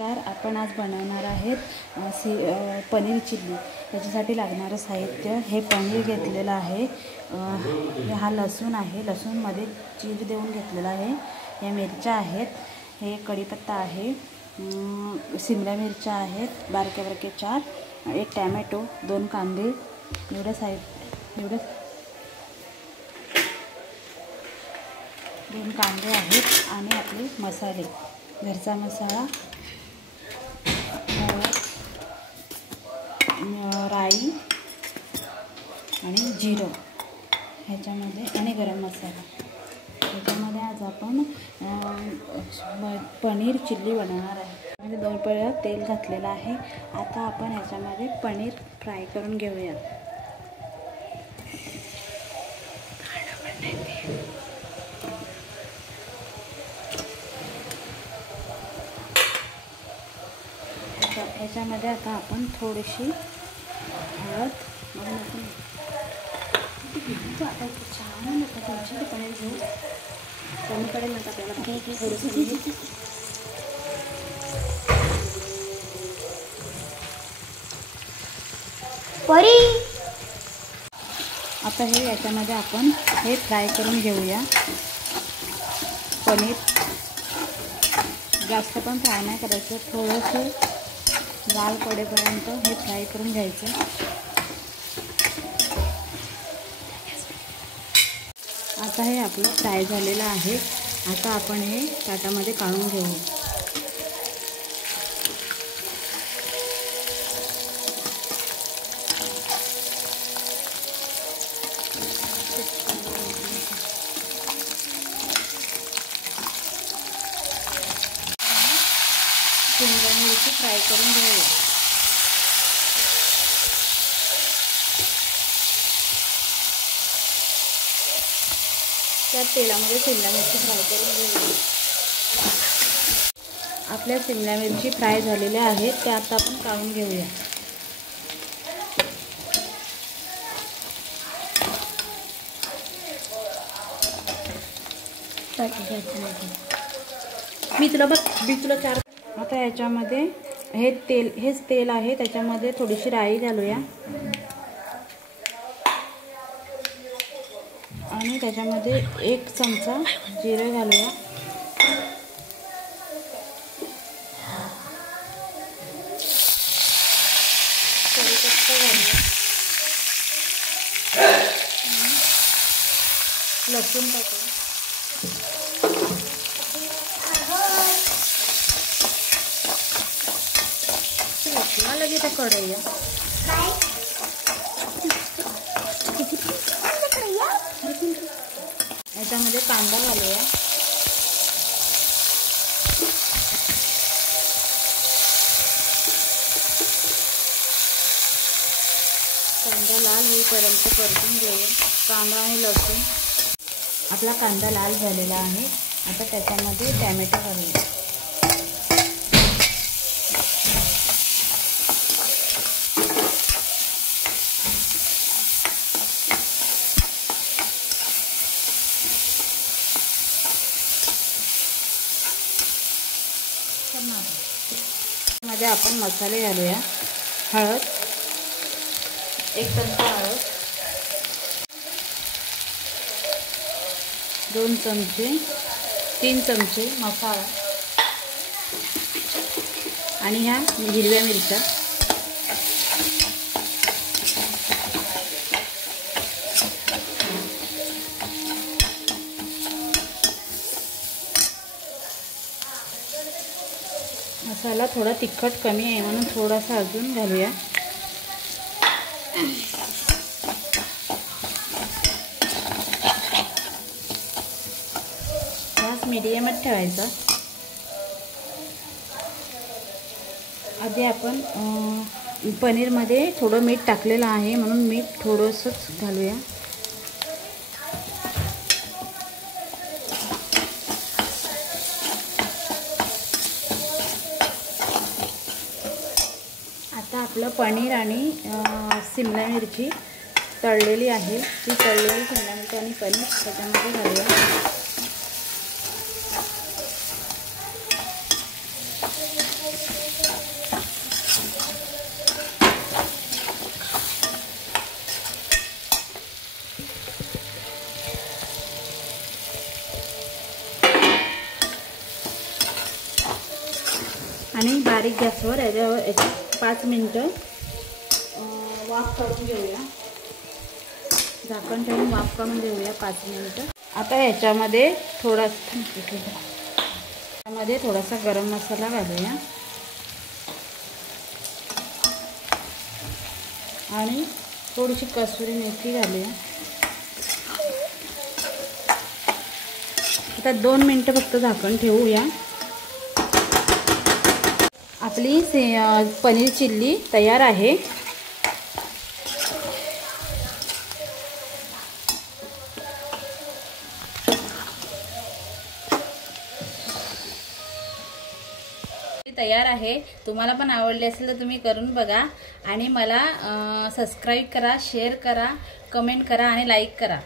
नमस्कार, आपण आज बनवणार आहेत पनीर चिल्ली। त्याच्यासाठी लागणारं साहित्य हे पनीर घेतलेलं आहे, हा लसूण आहे, लसूणमध्ये चीर देऊन घेतलेला आहे, या मिरच्या आहेत, हे कढीपत्ता आहे, शिमला मिरच्या आहेत बारक्या बारक्या 4, एक टोमॅटो, 2 कांदे, एवढं साहित्य, 2 कांदे आहेत आणि आपले मसाले, घरचा मसाला, राई आणि जिरं ह्याच्यामध्ये आणि गरम मसाला ह्याच्यामध्ये आज आपण पनीर चिल्ली बनवणार आहे। म्हणजे 2 पळ्या तेल घातलेलं आहे। आता आपण ह्याच्यामध्ये पनीर फ्राय करून घेऊया। ह्याच्यामध्ये आता आपण थोडीशी हळद, छान तुमची पनीर घेऊ, कमी पडेल नका आपल्याला, थोडंसं परी। आता हे याच्यामध्ये आपण हे फ्राय करून घेऊया। पनीर जास्त पण फ्राय नाही करायचं, थोडंसं लाल पडेपर्यंत हे फ्राय करून घ्यायचं। आता हे आपलं फ्राय झालेलं आहे। आता आपण हे ताटामध्ये काढून घेऊ। शिमला मिरची फ्राय करून घेऊया। त्या तेलामध्ये शिमला मिरची फ्राय करून घेऊया। आपल्या शिमला मिरची फ्राय झालेल्या आहेत, त्या आता आपण काढून घेऊया। मी तुला 4। आता याच्यामध्ये हेच तेल आहे, त्याच्यामध्ये थोडीशी राई घालूया आणि त्याच्यामध्ये 1 चमचा जिरे घालूया, कढीपत्ता घालूया, लसूण टाकूया, लगे त्या कढईया याच्यामध्ये कांदा घालूया, कांदा लाल होईपर्यंत परतून घेऊया। कांदा आणि लसूण, आपला कांदा लाल झालेला आहे। आता त्याच्यामध्ये टोमॅटो घालूया, मध्ये आपण मसाले घालूया। हळद, 1 चमचा हळद, 2 चमचे 3 चमचे मसाला आणि ह्या हिरव्या मिरच्या, मसाला थोडा तिखट कमी आहे म्हणून थोडासा अजून घालूया। गॅस मीडियमच ठेवायचा। आधी आपण पनीरमध्ये थोडं मीठ टाकलेलं आहे म्हणून मीठ थोडंसंच घालूया। आता आपलं पनीर आणि शिमला मिरची तळलेली आहे, ती तळलेली शिमला मिरची आणि पनीर त्याच्यामध्ये घालूया। आणि बारीक गॅसवर याच्यावर 5 मिनटं वाफ काढून घेऊया। झाकण ठेवून वाफ काढून घेऊया 5 मिनटं। आता याच्यामध्ये थोडासा गरम मसाला घालूया आणि थोडीशी कसुरी मेथी घालूया। आता 2 मिनटं फक्त झाकण ठेवूया। आपली पनीर चिल्ली तयार आहे। तयार आहे। तुम्हाला पण आवडली असेल तर तुम्ही करून बघा आणि मला सबस्क्राईब करा, शेअर करा, कमेंट करा आणि लाईक करा।